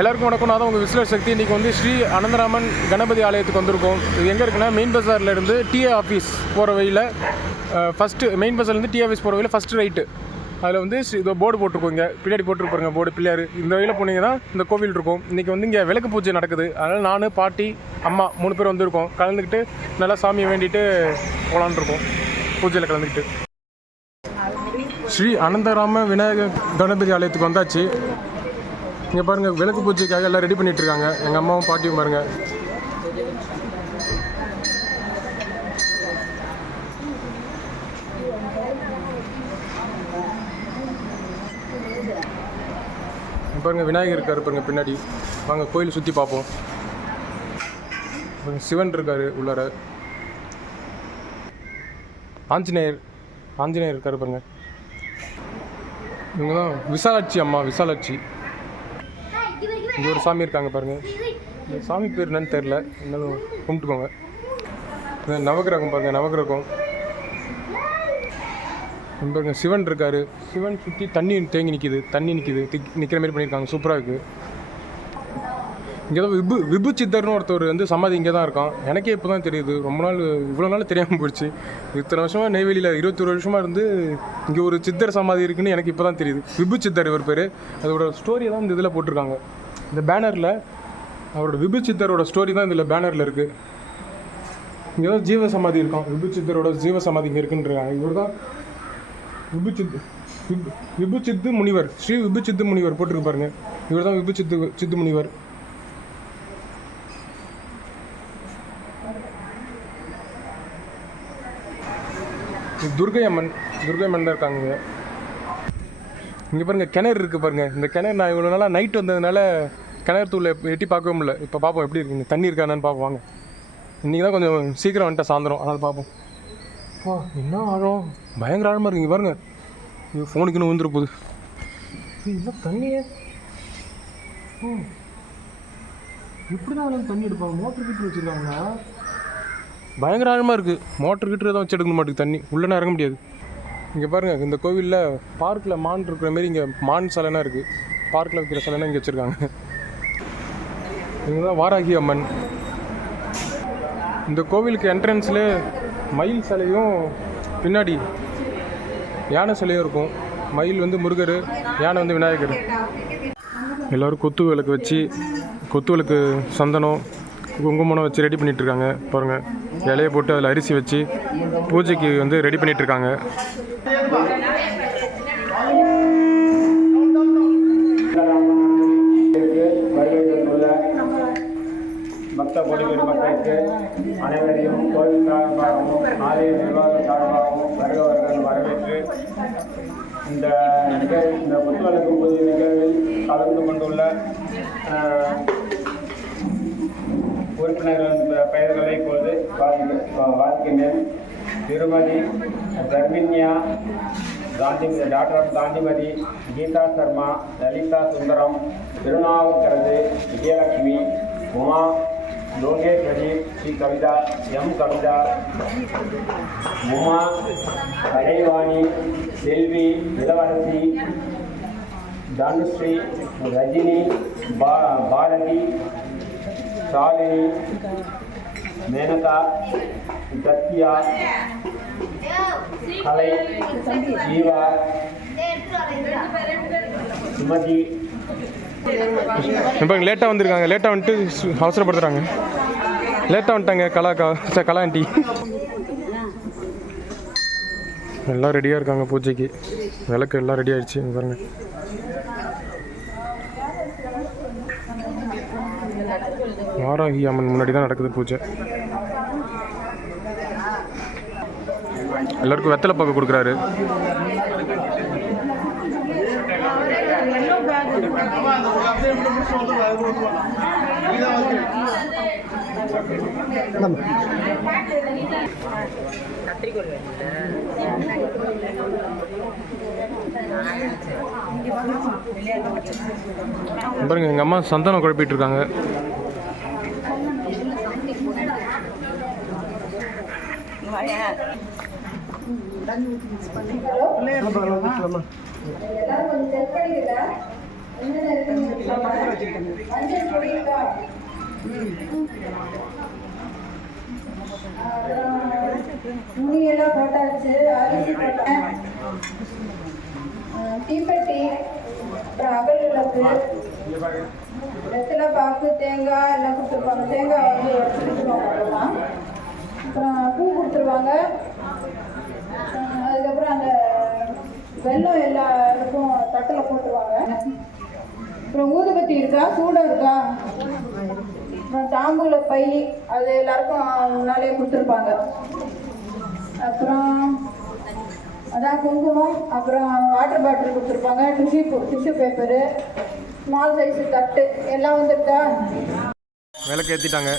எல்லாருக்கும் வணக்கம். நான் தான் உங்கள் விஸ்லேஷ் சக்தி. இன்றைக்கி வந்து ஸ்ரீ அனந்தராமன் கணபதி ஆலயத்துக்கு வந்திருக்கோம். இது எங்கே இருக்குன்னா மெயின் பஸார்லேருந்து டிஏ ஆஃபீஸ் போகிற வழியில் ஃபஸ்ட்டு மெயின் பஸார்லேருந்து டிஏ ஆஃபீஸ் போகிற வழியில் ஃபஸ்ட்டு ரைட்டு. அதில் வந்து இதோ போர்டு போட்டிருக்கோம். இங்கே பின்னாடி போட்டிருப்பாருங்க போர்டு பிள்ளையார். இந்த வழியில் போனீங்கன்னா இந்த கோவில் இருக்கும். இன்றைக்கி வந்து இங்கே விளக்கு பூஜை நடக்குது. அதனால் நான், பாட்டி, அம்மா 3 பேர் வந்திருக்கோம். கலந்துக்கிட்டு நல்லா சாமியை வேண்டிட்டு போகலான்னு இருக்கோம். பூஜையில் கலந்துக்கிட்டு ஸ்ரீ அனந்தராம விநாயகர் கணபதி ஆலயத்துக்கு வந்தாச்சு. இங்கே பாருங்கள், விளக்கு பூஜைக்காக எல்லாம் ரெடி பண்ணிகிட்ருக்காங்க. எங்கள் அம்மாவும் பாட்டியும் பாருங்கள். பாருங்கள், விநாயகர் இருக்கார் பாருங்கள் பின்னாடி. வாங்க கோயில் சுற்றி பார்ப்போம். சிவன் இருக்கார் உள்ளார. ஆஞ்சநேயர் இருக்கார் பாருங்க. இவங்க தான் விசாலாட்சி அம்மா. விசாலாட்சி இங்கே ஒரு சாமி இருக்காங்க பாருங்கள். இந்த சாமி பேர் என்னன்னு தெரில, இருந்தாலும் கும்பிட்டுக்கோங்க. நவகிரகம் பாருங்கள், நவகிரகம் பாருங்க. சிவன் இருக்கார். சிவன் சுற்றி தண்ணி தேங்கி நிற்கிது. நிற்கிற மாதிரி பண்ணியிருக்காங்க. சூப்பராக இருக்குது. இங்கே தான் விபு சித்தர்னு ஒருத்தர் வந்து சமாதி இங்கே தான் இருக்கான். எனக்கே இப்போ தான் தெரியுது. ரொம்ப நாள், இவ்வளோ நாள் தெரியாமல் போயிடுச்சு. இத்தனை வருஷமாக நெய்வேலியில் 21 வருஷமாக இருந்து இங்கே ஒரு சித்தர் சமாதி இருக்குதுன்னு எனக்கு இப்போ தான் தெரியுது. விபு சித்தர் இவர் பேர். அதோட ஸ்டோரி தான் இந்த இதில் போட்டிருக்காங்க. இந்த பேனரில் அவரோட விபு சித்தரோட ஸ்டோரி தான் இதில் பேனரில் இருக்குது. இங்கே தான் ஜீவ சமாதி இருக்கான். விபு சித்தரோட ஜீவ சமாதி இங்கே இருக்குன்றாங்க. இவர் தான் விபு சித்து முனிவர். ஸ்ரீ விபு சித்து முனிவர் போட்டிருக்கு பாருங்க. இவர் தான் விபு சித்து முனிவர். துர்கை அம்மன் தான் இருக்காங்க. இங்கே பாருங்கள், கிணறு இருக்குது பாருங்கள். இந்த கிணறு நான் இவ்வளோ நாளாக நைட் வந்ததுனால கிணறு தூளை எட்டி பார்க்கவே முடியல. இப்போ பார்ப்போம் எப்படி இருக்குங்க, தண்ணி இருக்கானு பார்ப்போம். வாங்க. இன்றைக்கி தான் கொஞ்சம் சீக்கிரம் வந்துட்டு சாயந்தரம், அதனால் பார்ப்போம். என்ன ஆழம், பயங்கர ஆழமாக இருக்குங்க பாருங்கள். இது ஃபோனுக்கு இன்னும் விழுந்துட போகுது. இல்லை தண்ணியே எப்படி தான் தண்ணி எடுப்பாங்க? மோட்டர் கிட்ட வச்சுருக்காங்களா? பயங்கர ஆழமாக இருக்குது. மோட்டர் கிட்ட தான் வச்சு எடுக்க மாட்டேங்குது தண்ணி. உள்ளே இறங்க முடியாது. இங்கே பாருங்கள், இந்த கோவிலில் பார்க்கில் மான் இருக்கிற மாரி இங்கே மான் சிலைனா இருக்குது. பார்க்கில் வைக்கிற சிலைனா இங்கே வச்சுருக்காங்க. இங்கே தான் வாராகி அம்மன். இந்த கோவிலுக்கு என்ட்ரன்ஸில் மயில் சிலையும் பின்னாடி யானை சிலையும் இருக்கும். மயில் வந்து முருகர், யானை வந்து விநாயகர். எல்லோரும் குத்து விளக்கு சந்தனம் குங்குமம் வச்சு ரெடி பண்ணிகிட்ருக்காங்க பாருங்கள். இலையை போட்டு அதில் அரிசி வச்சு பூஜைக்கு வந்து ரெடி பண்ணிகிட்ருக்காங்க. பக்த கோடிகள் மக்களுக்கு அனைவரையும் கோவில் சார்பாகவும் ஆலய நிர்வாக சார்பாகவும் வருகவர்கள் வரவேற்று இந்த குத்துவிளக்கு பூஜை நிகழ்வில் கலந்து கொண்டுள்ள உறுப்பினர்களின் பெயர்களை இப்போது வாசிக்கின்றேன். திருமதி தர்மின்யா டாக்டர் காந்திமதி, கீதா சர்மா, லலிதா சுந்தரம், திருநாவுக்கரசு, விஜயலட்சுமி, உமா, லோகேஸ்வரி, ஸ்ரீ கவிதா, எம் கவிதா, உமா, கலைவாணி, செல்வி, இளவரசி, தனுஸ்ரீ, ரஜினி, பாரதி, சாலினி, மேனகா, சத்யா, கலை, ஜீவா, சுமதி. இப்போ லேட்டாக வந்திருக்காங்க. லேட்டாக வந்துட்டு அவசரப்படுத்துகிறாங்க. லேட்டாக வந்துட்டாங்க. கலா ஆண்டி எல்லாம் ரெடியாக இருக்காங்க பூஜைக்கு. விளக்கு எல்லாம் ரெடி ஆகிடுச்சு பாருங்கள். வாராகி அம்மன் முன்னாடி தான் நடக்குது பூஜை. எல்லாருக்கும் வெத்தலை பாக்கு கொடுக்குறாரு. பாருங்க, எங்கள் அம்மா சந்தனம் குழப்பிட்டு இருக்காங்க. எல்லாரும் கொஞ்சம் செக் பண்ணிடுங்க. மஞ்சள் பொடி இருக்கா? துணியெல்லாம் போட்டாச்சு, அரிசி போட்டேன், தீப்பெட்டி, அப்புறம் அகல் விளக்கு, வெத்தலை பாக்கு, தேங்காய் எல்லாம் கொடுத்துருப்பாங்க. தேங்காய் வந்து கொடுத்துருவாங்க அப்புறமா. அப்புறம் பூ கொடுத்துருவாங்க. அதுக்கப்புறம் அந்த வெல்லம் எல்லாருக்கும் தட்டில் போட்டுருவாங்க. அப்புறம் ஊதுபத்தி இருக்கா, சூடம் இருக்கா, அப்புறம் தாம்பூல பை அது எல்லாருக்கும் முன்னாலே கொடுத்துருப்பாங்க. அப்புறம் அதான் குங்குமம், அப்புறம் வாட்டர் பாட்டில் கொடுத்துருப்பாங்க, டிஷ்யூ பேப்பரு, ஸ்மால் சைஸு தட்டு எல்லாம் வந்துருக்கா. விளக்கு ஏற்றிட்டாங்க.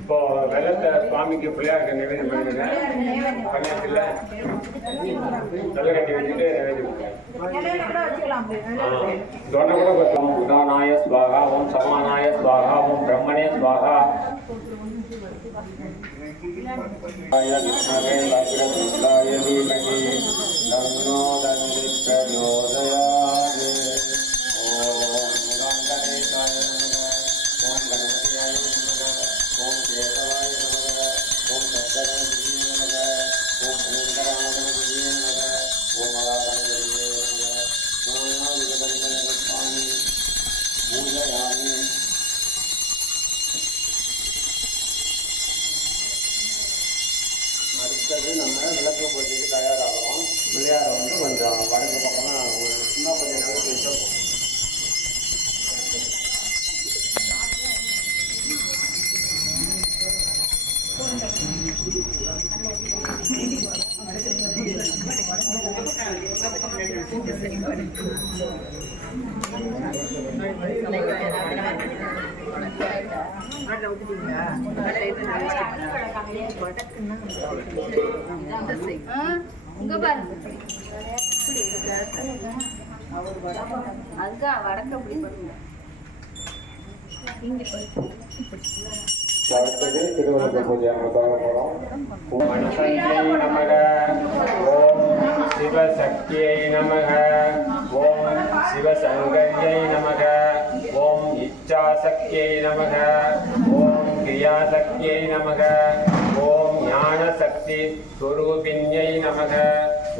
இப்போ வெள்ளத்தை சுவாமிக்கு பிள்ளையாருக்கு நிவேதனம் பண்ணிடுங்க. பண்ணியாச்சுல நல்ல கட்டி வச்சுட்டு சொன்ன கூட ஓம் உதானாய ஸ்வாகா, ஓம் சமானாய ஸ்வாகா, ஓம் பிரம்மணே ஸ்வாகா. அடுத்தது நம்ம விளக்கு பூஜைக்கு தயாராகிறோம். பிள்ளையாரை வந்து கொஞ்சம் வடக்கு பக்கமாக இன்னும் கொஞ்சம் நிலத்து வச்சா போதும். இங்க பாருங்க, அதுதான் வடக்கு அப்படி பண்ணுங்க. அடுத்தது திருவள்ளுவர் பூஜை நம்ம தொடங்க போகிறோம். மனசங்கியை நமக, ஓம் சிவசக்தியை நமக, ஓம் சிவசங்கரியை நமக, ஓம் இச்சாசக்தியை நமக, ஓம் கிரியாசக்தியை நமக, ஓம் ஞானசக்தி ஸ்வரூபிண்யை நமக,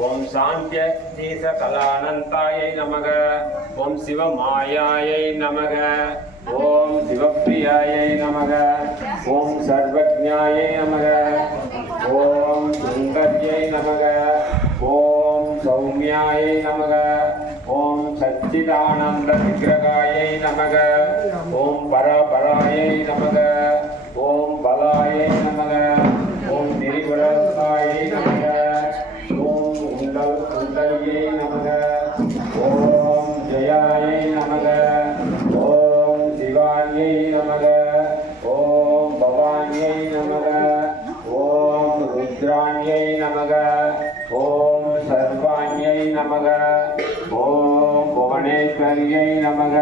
ஓம் சாந்திய தீச கலானந்தாயை நமக, ஓம் சிவமாயாயை நமக, ஓம் சிவப்பிரியாயை நமக, ஓம் சர்வஜ்ஞாயை நமக, ஓம் சுந்தர்யை நமக, ஓம் சௌமியாயை நமக, ஓம் சச்சிதானந்த விக்கிரகாயை நமக, ஓம் பரபராயை நமக, ஓம் பலாயை நமக, ஓம் திரிபுரத்தாயை நமக, ஓம் குண்டலியை நமக, ஓம் ஜெயாயை நமக, ஓம் சிவாயை நமக, ஓம் பவானியை நமக, ஓம் ருத்ராணியை நமக, ஓம் சர்வாணியை நமக, ஓம் புவனேஸ்வரியை நமக,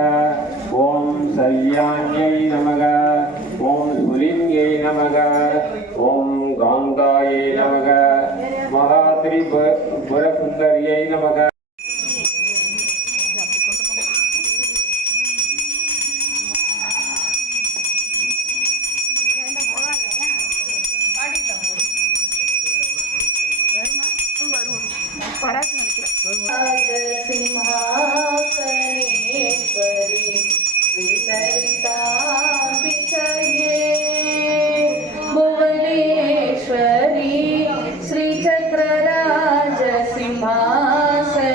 ஓம் சல்யாணியை நமக, ஓம் சுலிங்கியை நமக, ஓம் காந்தாயை நமக, மகாத்ரிபுரசுந்தரியை நமக. சிம்ஹாசனேஸ்வரி விலயிதாம்பிகையே புவனேஸ்வரி ஸ்ரீ சக்கரராஜ சிம்ஹாசனேஸ்வரி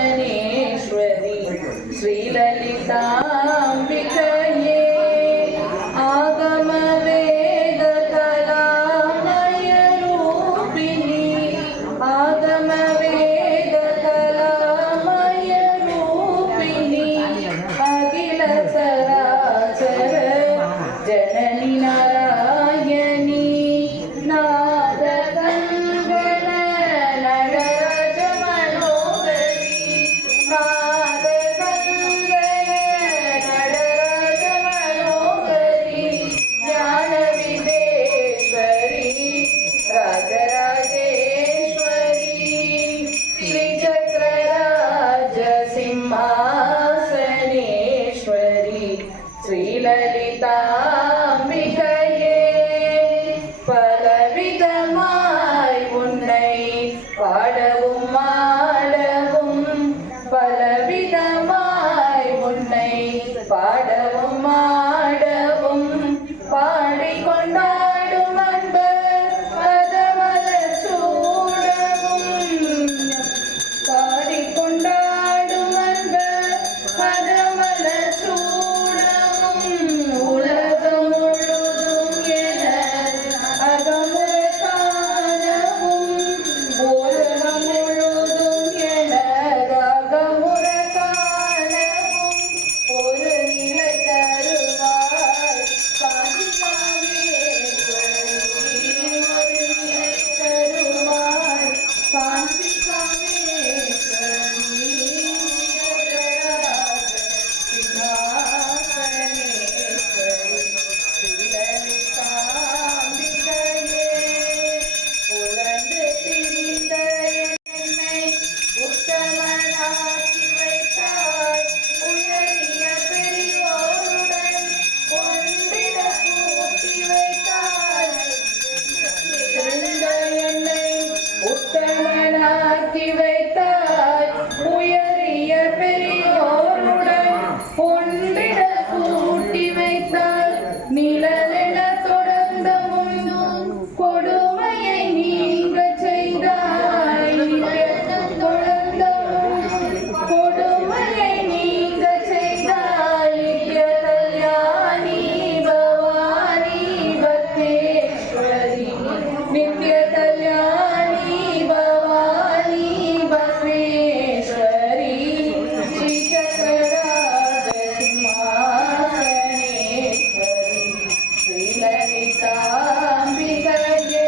லலிதாம்பிகையே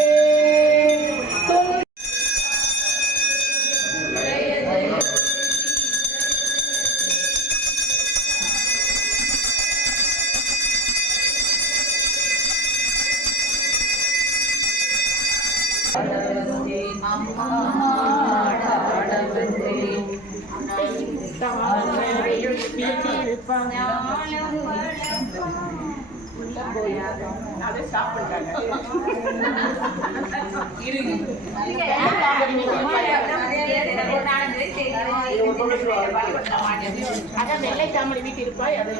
அதான் வெள்ளை தாமரை வீட்டு இருப்பாய் அதை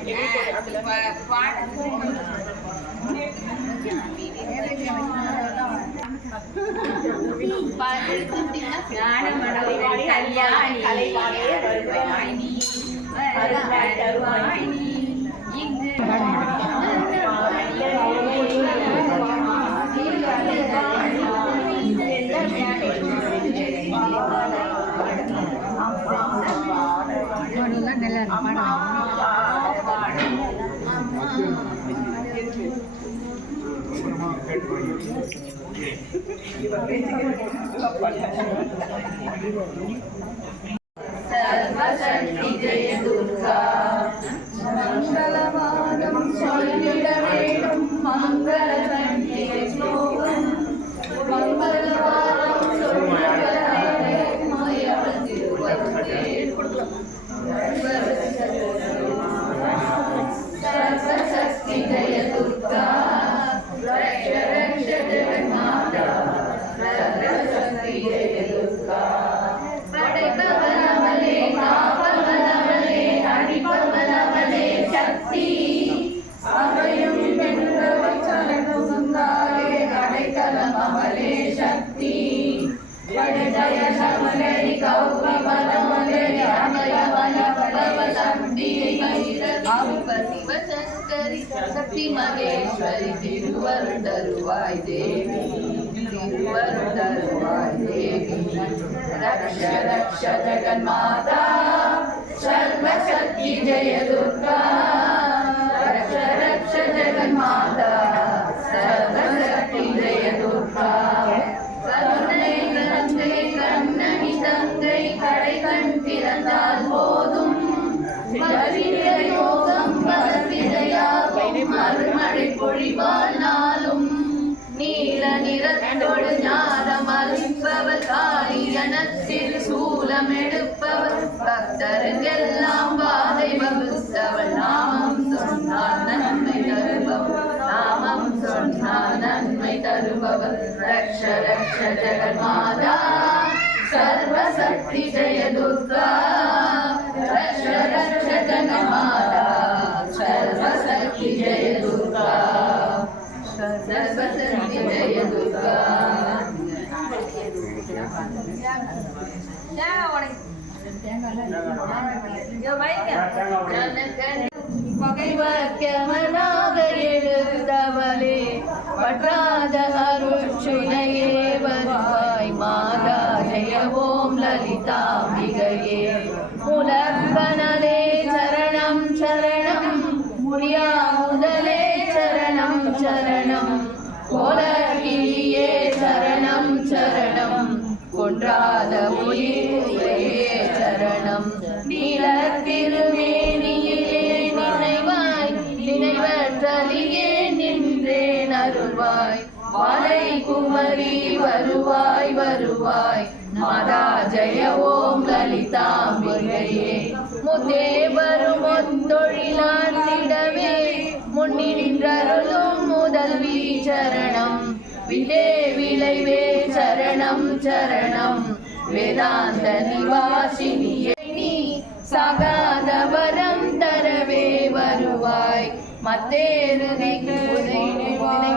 சர்வசக்தி ஜெய துர்கா மங்களவாதம் சொல்லிட வேண்டும் மங்கள சங்கீத ஸ்லோகம் மங்களவாதம் சொல்லிட வேண்டும் மயவள் திருவருளே சர்வசக்தி ஜெய துர்கா ரக்ஷ ரக்ஷ ஜெகன்மாதா சர்வசக்தி ஜெய துர்கா படைப்பவனவளே காப்பவனவளே அடிப்பவனவளே சக்தி அவையும் வென்றவள் சரணமுந்தாலே அடைக்கலம் அவளே சக்தி படஜய சமலை கௌரி வனமலே அமல வனவளவ சக்தி சிவ சங்கரி சக்தி மகேஸ்வரி திருவருடருவாய் தேவி திருவருடருவாய் தேவி रक्ष रक्ष जगन्माता सर्वशक्ति जय दुर्गा रक्ष रक्ष जगन्माता सर्वशक्ति जय दुर्गा கருணை கங்கை கண்ணனி தங்கை கடை கண் பிறந்தால் போதும் வரிட யோகம் பலவிதையாகும் மறுமழை பொழிவால் நாளும் நீல நிறத்தோடு ஞானம் அளிப்பவர் காரியனத்தில் சூலம் எடுப்பவர் பக்தருக்கெல்லாம் பாதை வகுத்தவள் நாமம் சொன்னால் நன்மை தருபவர் நாமம் சொன்னால் நன்மை தருபவர் ரக்ஷ ரக்ஷ ஜெகன்மாதா சர்வசக்தி ஜெய துர்கா ரக்ஷ ரக்ஷ ஜெகன்மாதா சர்வசக்தி ஜெய துர்கா सर्वशक्ति जय दुर्गा பகைவர்க்கமனாக எழுந்தவளே பற்றாத அருட்சினையே வருவாய் மாதா ஜெய ஓம் லலிதாம்பிகையே முலப்பனலே சரணம் சரணம் முடியா முதலே சரணம் சரணம் கோலகிரியே சரணம் சரணம் கொன்றாத உயிரே சரணம் நீல திருமேனியிலே நினைவாய் நினைவற்றலியே நின்றேன் அருள்வாய் வாழை குமரி வருவாய் வருவாய் மாதா ஜெய ஓம் லலிதாம்பிகையே முத்தே வரும் ஒத்தொழிலாண்டிடவே முன்னின்றருளும் முதல்வி சரணம் விதே விளைவே சரணம் சரணம் வேதாந்த நிவாசினியே நீ சாகாத வரம் தரவே வருவாய் மத்தேரு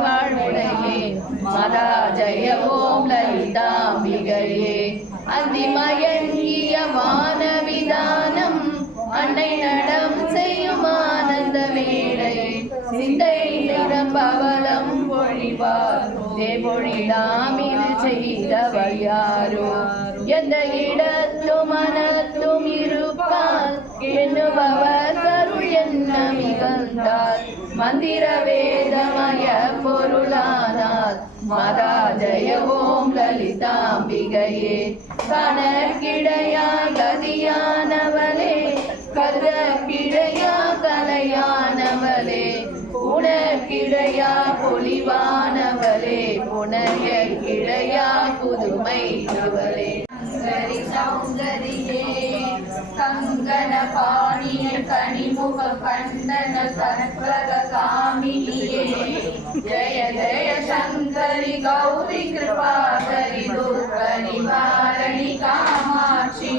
வாழ்வுடையே மாதா ஜெய ஓம் லலிதாம்பிகையே அதிமயங்கிய வானவிதானம் அன்னை நடம் செய்யும் ஆனந்த வேளை சிந்தை நிரம்பவலம் பொழிவார் தேவொழிடாமில் செய்தவர் யாரோ எந்த இடத்தும் மனத்தும் இருப்பால் எண்ணுபவர் கருள் என்ன மிகழ்ந்தார் மந்திர வேதமய பொருளா மதா ஜெய ஓம் லலிதாம்பிகையே கணக்கிடையா கதியானவளே கதக்கிடையா கலையானவளே உனக்கிடையா பொலிவானவளே புனைய கிடையா புதுமை அவளே சரி சௌந்தரியே கங்கண பாணிய கனிமுக கண்டன சத்வக காமினியே ஜய ஜய சங்கரி கௌரி கிருபாகரி துர்க நிவாரணி காமாட்சி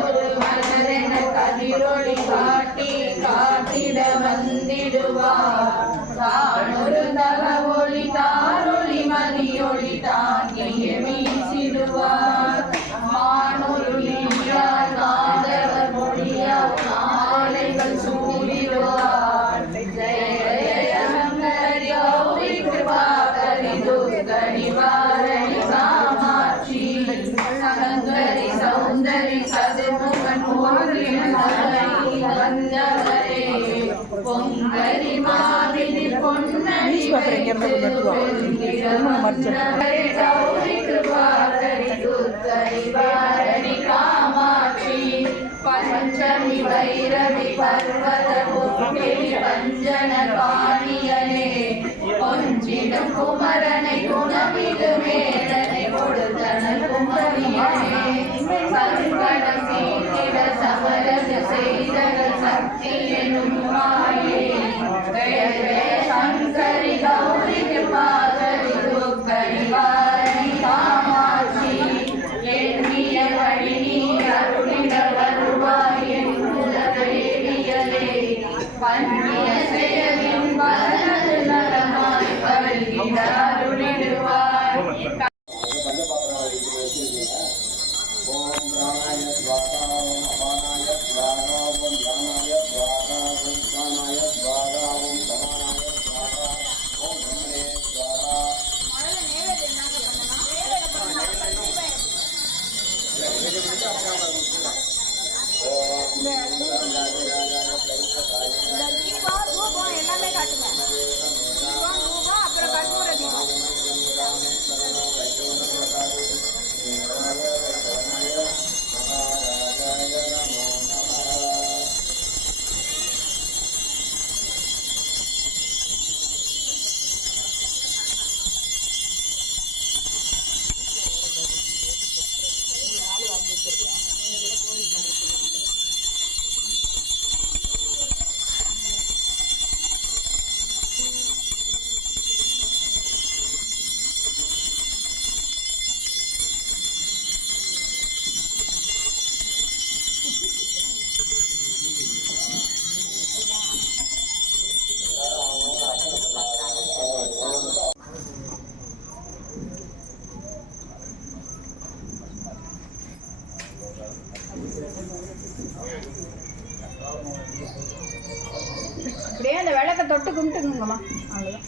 ஒரு மலரென கதிரொளி காட்டி காத்திட வந்திடுவார் தானொரு தக ஒளி தாரொளி மதியொளி தாங்கிய வீசிடுவார் மானொரு நீரால் காதவர் மொழியால் மாலைகள் சூடிடுவார் ஜெய ஜெய சங்கரி கௌரி கிருபாகரி துர்க நிவாரணி காமாட்சி சங்கரி சௌந்தரி சதுமுகன் வந்தவரே பொங்கரி மாவினி பொன்னணி கௌரி கிருபாகரி துர்க நிவாரணி காமாட்சி பஞ்சமி வைரவி பர்வத புத்திரி பஞ்சன காணியனே கொஞ்சிடும் குமரனை குணமிது மேடனை கொடுத்தன குமரியனே சங்கடம் தீர்த்திட சமரது செய்தக சக்தி எனும் மாயே ஜெய ஜெய சங்கரி கௌரி கிருபாகரி துர்க நிவாரணி காமாட்சி எண்ணிய வழி நீ அருளிட வருவாய் என்குல தேவியலே பன்னிய செயலின் வலது நலமாய் பருகிட அருளிடுவாய் பஞ்சபாத்திரம் வச்சிருக்கீங்க. ஓம் பிராணாய ஸ்வாகா ஓம் அபானாய ஸ்வாகா ஓம் தியானாய ஸ்வாகா ஓம் ஸ்வானாய ஸ்வாகா ஓம் சமானாய ஸ்வாகா ஓம் பிரம்மணே ஸ்வாகா. அப்படியே அந்த விளக்க தொட்டு கும்பிட்டுங்கம்மா அவ்வளோதான்.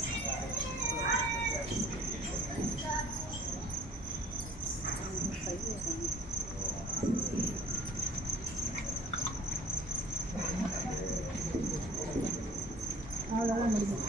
அவ்வளோதான் முடியும்.